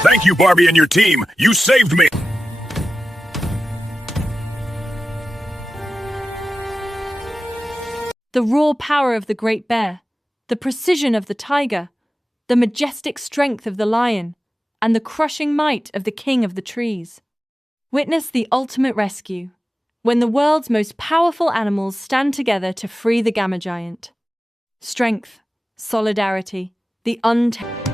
Thank you, Barbie and your team. You saved me. The raw power of the great bear, the precision of the tiger, the majestic strength of the lion, and the crushing might of the king of the trees. Witness the ultimate rescue, when the world's most powerful animals stand together to free the Gamma Giant. Strength, solidarity, the untamed.